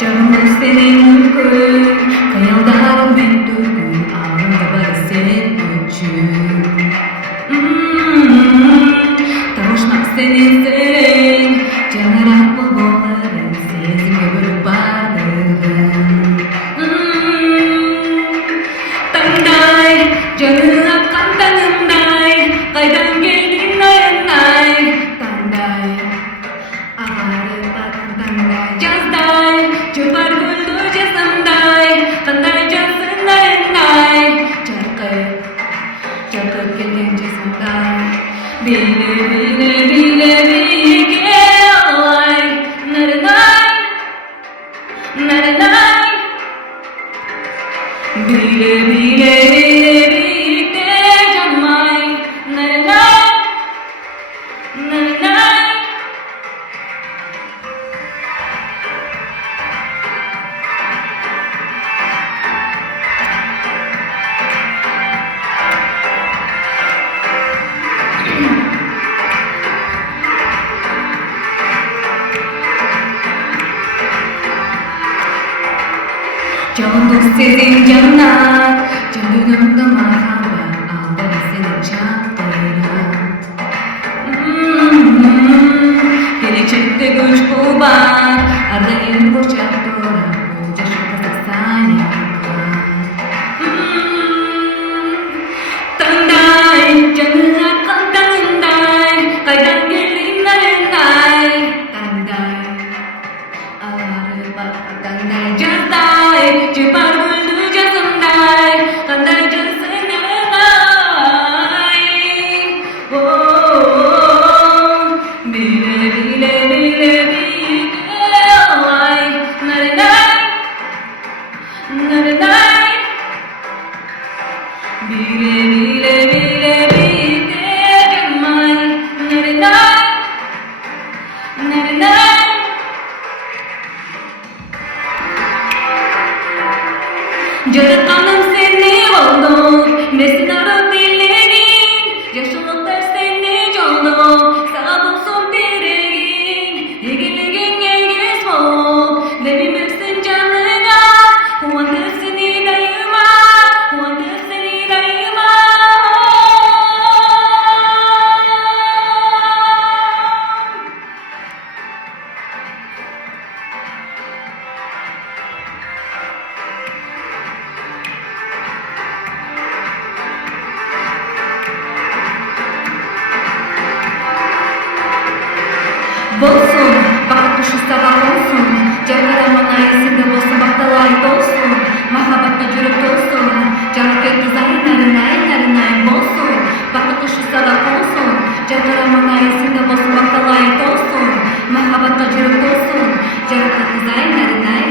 Canım senin uyku, kayaldarım ben duygu, ağrımda bari senin gücün. Tavuşmak senin sen, canırak bu bolların, sezim göbürüp bağlarım. Tanday, canı akkan tanımday, kaydan geldin ayınday. Tanday, ağrı batın tanday, cazday, çöpar güldü cazımday, kanday cazın ayınday. Çarkı gelgen cazımday, bile bile bile bile alay, naranay, naranay. Bile bile bile bile canmay, naranay, naranay. Candu senin cennet, canımda merhamet, aldım seni çattığına. Gelecekte güç bulmak, ardayım bu çattıra, bu coşku sani var. Tanday, canı akkan tanday, kaydan gelin narenday. Tanday, ağrı bak tanday, cazday, çöpar güldü cazımday, kanday cazın narenday. Bile bile bile bile alay, narenay, narenay. Bile bile bile bile canmay, narenay, narenay. Canı kanım seni oldu, nesin arı dileğin, yaşlılıklar seni canlı, sağ bulsun direğin, ilgiligin ilgis bol, devimimsin canına, kuandır seni dayıma, kuandır seni dayıma. Bolsun, bak kuşu sabah olsun, canlarımın ayısında olsun, bak da layık olsun, mahabatla cürüp olsun, canı gökyüzü narinay narinay bolsun, bak kuşu sabah olsun, canlarımın ayısında olsun, bak da layık olsun, mahabatla cürüp olsun, canı gökyüzü narinay